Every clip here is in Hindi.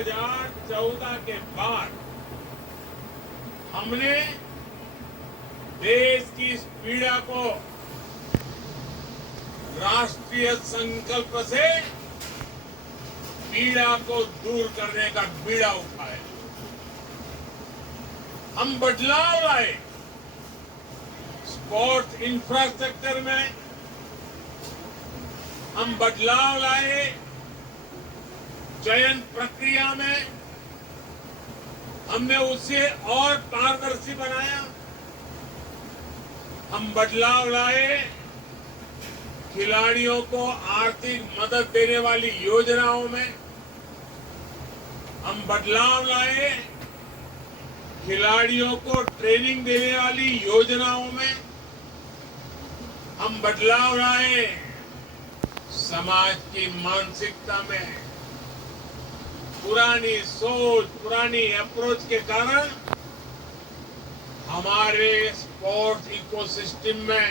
2014 के बाद हमने देश की इस पीड़ा को राष्ट्रीय संकल्प से पीड़ा को दूर करने का बीड़ा उठाया। हम बदलाव लाए स्पोर्ट्स इंफ्रास्ट्रक्चर में, हम बदलाव लाए चयन प्रक्रिया में, हमने उसे और पारदर्शी बनाया। हम बदलाव लाए खिलाड़ियों को आर्थिक मदद देने वाली योजनाओं में, हम बदलाव लाए खिलाड़ियों को ट्रेनिंग देने वाली योजनाओं में, हम बदलाव लाए समाज की मानसिकता में। पुरानी सोच, पुरानी अप्रोच के कारण हमारे स्पोर्ट्स इकोसिस्टम में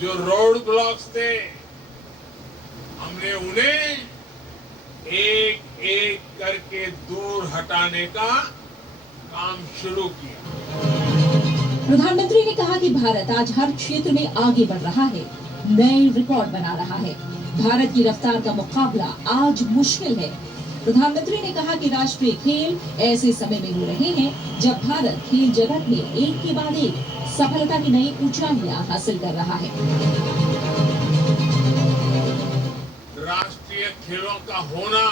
जो रोड ब्लॉक्स थे, हमने उन्हें एक एक करके दूर हटाने का काम शुरू किया। प्रधानमंत्री ने कहा कि भारत आज हर क्षेत्र में आगे बढ़ रहा है, नए रिकॉर्ड बना रहा है। भारत की रफ्तार का मुकाबला आज मुश्किल है। प्रधानमंत्री ने कहा कि राष्ट्रीय खेल ऐसे समय में हो रहे हैं जब भारत खेल जगत में एक के बाद एक सफलता की नई ऊंचाइयां हासिल कर रहा है। राष्ट्रीय खेलों का होना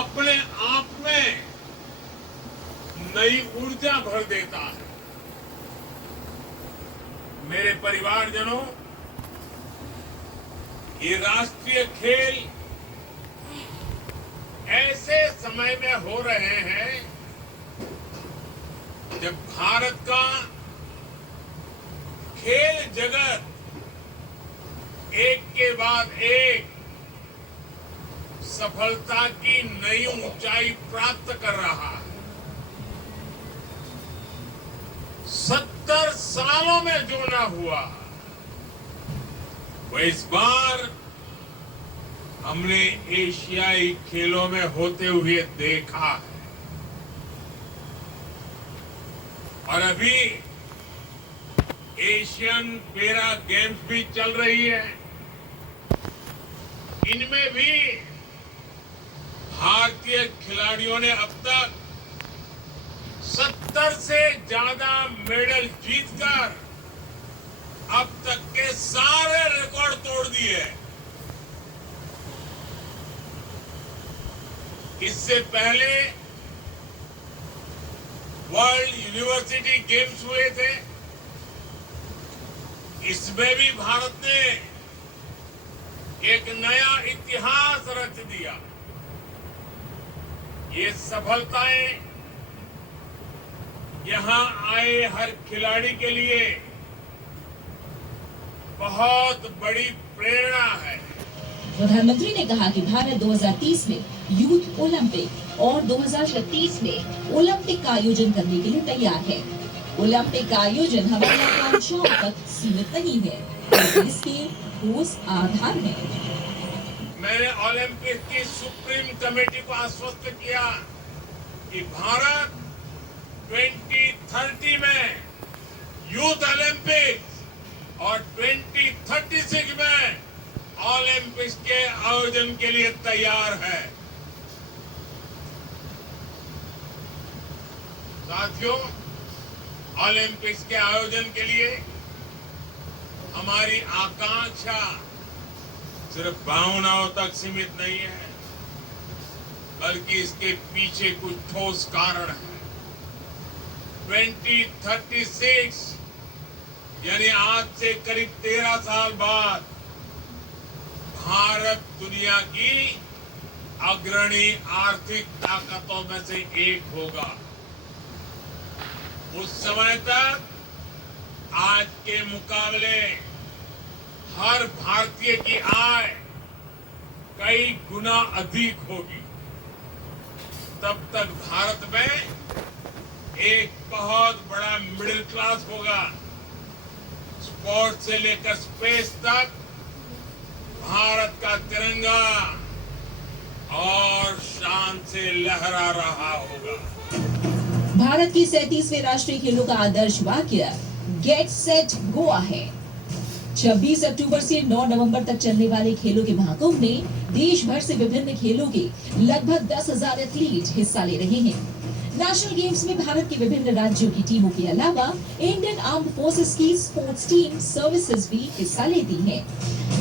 अपने आप में नई ऊर्जा भर देता है। मेरे परिवारजनों, ये राष्ट्रीय खेल ऐसे समय में हो रहे हैं जब भारत का खेल जगत एक के बाद एक सफलता की नई ऊंचाई प्राप्त कर रहा है। 70 सालों में जो ना हुआ वो इस बार हमने एशियाई खेलों में होते हुए देखा है। और अभी एशियन पैरा गेम्स भी चल रही है। इनमें भी भारतीय खिलाड़ियों ने अब तक 70 से ज्यादा मेडल जीतकर अब तक के सारे रिकॉर्ड तोड़ दिए। इससे पहले वर्ल्ड यूनिवर्सिटी गेम्स हुए थे, इसमें भी भारत ने एक नया इतिहास रच दिया। ये सफलताएं यहां आए हर खिलाड़ी के लिए बहुत बड़ी प्रेरणा है। प्रधानमंत्री ने कहा कि भारत 2030 में यूथ ओलंपिक और 2036 में ओलंपिक का आयोजन करने के लिए तैयार है। ओलंपिक का आयोजन हमारी आकांक्षाओं तक सीमित नहीं है, लेकिन इसके ठोस आधार है। मैंने ओलंपिक की सुप्रीम कमेटी को आश्वस्त किया कि भारत 2030 में यूथ ओलंपिक और 2036 में ओलंपिक्स के आयोजन के लिए तैयार है। साथियों, ओलंपिक्स के आयोजन के लिए हमारी आकांक्षा सिर्फ भावनाओं तक सीमित नहीं है, बल्कि इसके पीछे कुछ ठोस कारण है। 2036 यानी आज से करीब 13 साल बाद भारत दुनिया की अग्रणी आर्थिक ताकतों में से एक होगा। उस समय तक आज के मुकाबले हर भारतीय की आय कई गुना अधिक होगी। तब तक भारत में एक बहुत बड़ा मिडिल क्लास होगा। स्पोर्ट्स से लेकर स्पेस तक भारत का तिरंगा और शान से लहरा रहा होगा। भारत की 37वें राष्ट्रीय खेलों का आदर्श वाक्य गेट सेट गोवा है। 26 अक्टूबर से 9 नवंबर तक चलने वाले खेलों के महाकुंभ में देश भर से विभिन्न खेलों के लगभग 10,000 एथलीट हिस्सा ले रहे हैं। नेशनल गेम्स में भारत के विभिन्न राज्यों की टीमों के अलावा इंडियन आर्म्ड फोर्सेस की स्पोर्ट्स टीम सर्विसेज भी हिस्सा लेती हैं।